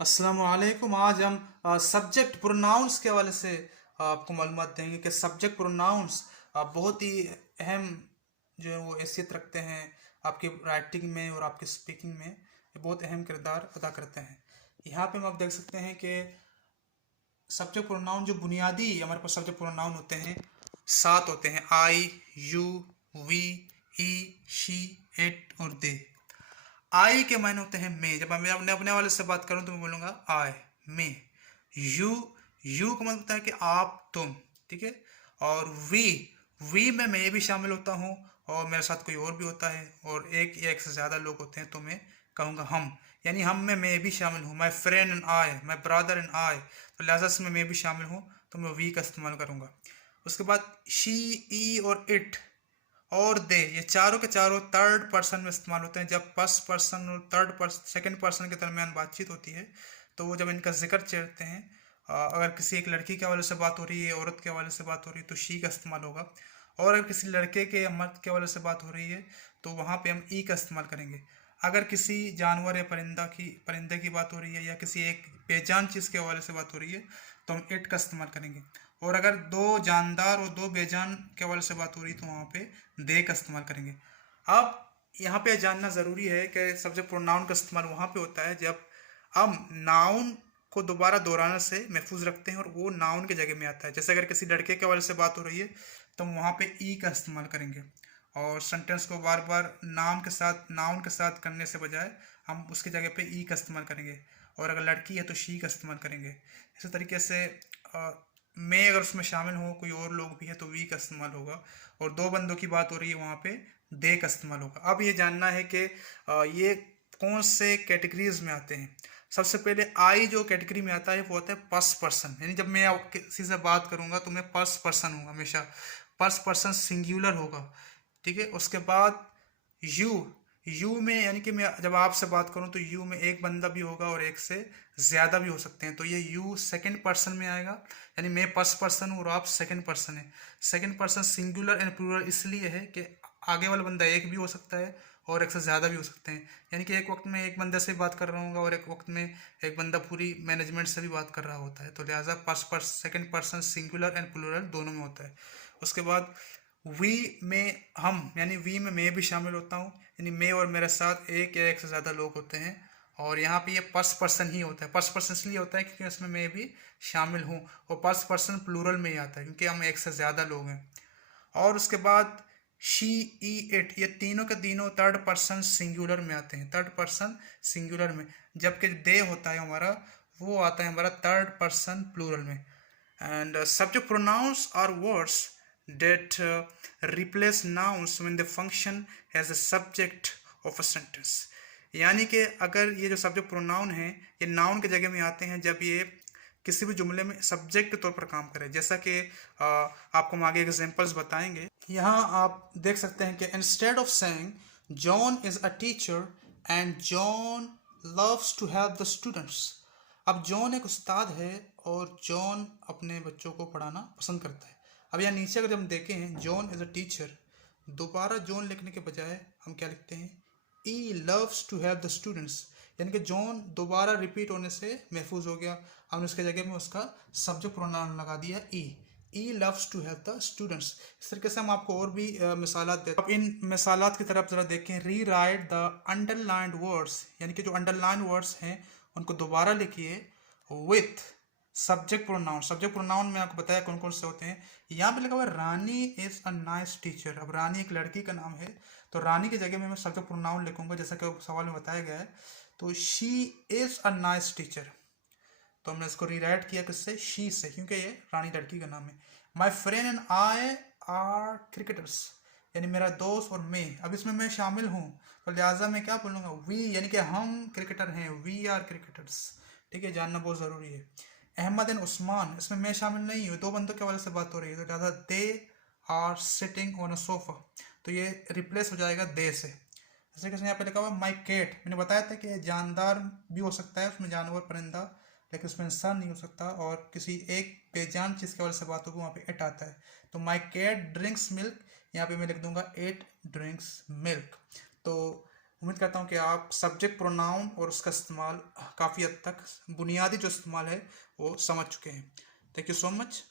अस्सलाम वालेकुम। आज हम सब्जेक्ट प्रोनाउंस के हवाले से आपको मालूमात देंगे कि सब्जेक्ट प्रोनाउंस बहुत ही अहम जो है वो हैसियत रखते हैं आपकी राइटिंग में और आपके स्पीकिंग में। ये बहुत अहम किरदार अदा करते हैं। यहाँ पे हम आप देख सकते हैं कि सब्जेक्ट प्रोनाउन जो बुनियादी हमारे पास सब्जेक्ट प्रोनाउन होते हैं 7 होते हैं। I, you, we, he, she, it और दे। आई के मायने होते हैं मैं। जब मैं अपने अपने वाले से बात करूं तो मैं बोलूंगा आई, मैं। यू, यू का मतलब होता है कि आप, तुम। ठीक है। और वी में मैं भी शामिल होता हूँ और मेरे साथ कोई और भी होता है और एक या एक से ज़्यादा लोग होते हैं तो मैं कहूँगा हम। यानी हम में मैं भी शामिल हूँ। My friend and I, my brother and I, तो लिहाजा इसमें मैं भी शामिल हूँ तो मैं वी का इस्तेमाल करूँगा। उसके बाद शी, ई और इट और दे, ये चारों के चारों थर्ड पर्सन में इस्तेमाल होते हैं। जब फर्स्ट पर्सन और थर्ड पर्सन सेकंड पर्सन के दरमियान बातचीत होती है तो वो जब इनका जिक्र छेड़ते हैं, अगर किसी एक लड़की के हवाले से बात हो रही है, औरत के हवाले से बात हो रही है तो शी का इस्तेमाल होगा। और अगर किसी लड़के के या मर्द के हवाले से बात हो रही है तो वहाँ पे हम ई का इस्तेमाल करेंगे। अगर किसी जानवर या परिंदे की बात हो रही है या किसी एक बेजान चीज़ के हवाले से बात हो रही है तो हम इट का इस्तेमाल करेंगे। और अगर दो जानदार और दो बेजान के हवाले से बात हो रही तो वहाँ पे दे का इस्तेमाल करेंगे। अब यहाँ पे जानना ज़रूरी है कि सब्जेक्ट प्रोनाउन का इस्तेमाल वहाँ पे होता है जब हम नाउन को दोबारा दोहराने से महफूज रखते हैं और वो नाउन की जगह में आता है। जैसे अगर किसी लड़के के हवाले से बात हो रही है तो हम वहाँ पे ई का इस्तेमाल करेंगे और सेंटेंस को बार बार नाउन के साथ करने से बजाय हम उसकी जगह पे ई का इस्तेमाल करेंगे। और अगर लड़की है तो शी का इस्तेमाल करेंगे। इसी तरीके से मैं अगर उसमें शामिल हूँ, कोई और लोग भी है तो वी का इस्तेमाल होगा। और दो बंदों की बात हो रही है वहाँ पे दे का इस्तेमाल होगा। अब ये जानना है कि ये कौन से कैटेगरीज में आते हैं। सबसे पहले आई जो कैटेगरी में आता है वो होता है फर्स्ट पर्सन। यानी जब मैं किसी से बात करूंगा तो मैं फर्स्ट पर्सन हूँ हमेशा। फर्स्ट पर्सन सिंगुलर होगा। ठीक है। उसके बाद यू, यू में यानी कि मैं जब आपसे बात करूं तो यू में एक बंदा भी होगा और एक से ज्यादा भी हो सकते हैं तो ये यू सेकंड पर्सन में आएगा। यानी मैं फर्स्ट पर्सन हूँ और आप सेकंड पर्सन है। Second person singular and plural इसलिए है कि आगे वाला बंदा एक भी हो सकता है और एक से ज़्यादा भी हो सकते हैं। यानी कि एक वक्त में एक बंदे से बात कर रहा हूँ और एक वक्त में एक बंदा पूरी मैनेजमेंट से भी बात कर रहा होता है। तो लिहाजा second person singular and plural दोनों में होता है। उसके बाद वी में हम, यानी वी में मैं भी शामिल होता हूँ। यानी मैं और मेरे साथ एक या एक से ज़्यादा लोग होते हैं और यहाँ पे ये फर्स्ट पर्सन ही होता है। फर्स्ट पर्सन इसलिए होता है क्योंकि उसमें मैं भी शामिल हूँ और फर्स्ट पर्सन प्लूरल में ही आता है क्योंकि हम एक से ज़्यादा लोग हैं। और उसके बाद शी, ई, इट, ये तीनों के तीनों थर्ड पर्सन सिंगुलर में आते हैं। थर्ड पर्सन सिंगुलर में। जबकि दे होता है हमारा, वो आता है हमारा थर्ड पर्सन प्लूरल में। And subject pronouns are words that replace nouns when they function as a subject of a sentence. यानी कि अगर ये जो सब्जेक्ट प्रोनाउन है ये नाउन की जगह में आते हैं जब ये किसी भी जुमले में सब्जेक्ट के तौर पर काम करे। जैसा कि आपको हम आगे एग्जांपल्स बताएंगे। यहाँ आप देख सकते हैं कि instead of saying John is a teacher and John loves to help the students. अब जॉन एक उस्ताद है और जॉन अपने बच्चों को पढ़ाना पसंद करता है। अब यहाँ नीचे अगर हम देखें जॉन इज अ टीचर, दोबारा जॉन लिखने के बजाय हम क्या लिखते हैं, he loves to help the students. यानी कि जॉन दोबारा रिपीट होने से महफूज हो गया। हमने उसके जगह में उसका सब्जेक्ट प्रोनाउन लगा दिया he. He loves to help the students. इस तरीके से हम आपको और भी मिसालात देते हैं। अब इन मिसालात की तरफ जरा देखें। री राइट द अंडरलाइंड वर्ड्स, यानी कि जो अंडरलाइन वर्ड्स हैं उनको दोबारा लिखिए with subject pronoun. Subject pronoun में आपको बताया कौन कौन से होते हैं। यहाँ पे लिखा हुआ है रानी इज अ नाइस टीचर। अब रानी एक लड़की का नाम है तो रानी की जगह में मैं सब्जेक्ट प्रोनाउन लिखूंगा जैसा कि सवाल में बताया गया है। तो she is a nice teacher, तो हमने इसको रीराइट किया किससे, शी से, क्योंकि ये रानी लड़की का नाम है। My friend and I R cricketers, यानी मेरा दोस्त और मैं, अब इसमें मैं शामिल हूँ तो लिहाजा मैं क्या बोलूँगा, वी, यानी कि हम क्रिकेटर हैं, वी आर क्रिकेटर्स। ठीक है, जानना बहुत ज़रूरी है। अहमद एंड उस्मान, इसमें मैं शामिल नहीं हूँ, दो बंदों के हवाले से बात हो रही है तो लिहाजा they are sitting on a sofa, तो ये रिप्लेस हो जाएगा दे से। जैसे कि यहाँ पे लिखा हुआ माई कैट, मैंने बताया था कि जानदार भी हो सकता है उसमें, जानवर परिंदा, लेकिन उसमें इंसान नहीं हो सकता। और किसी एक बेजान चीज़ के वजह से बात होगी वहाँ पे इट आता है। तो माई कैट ड्रिंक्स मिल्क, यहाँ पे मैं लिख दूंगा इट ड्रिंक्स मिल्क। तो उम्मीद करता हूँ कि आप सब्जेक्ट प्रोनाउन और उसका इस्तेमाल काफ़ी हद तक बुनियादी जो इस्तेमाल है वो समझ चुके हैं। Thank you so much.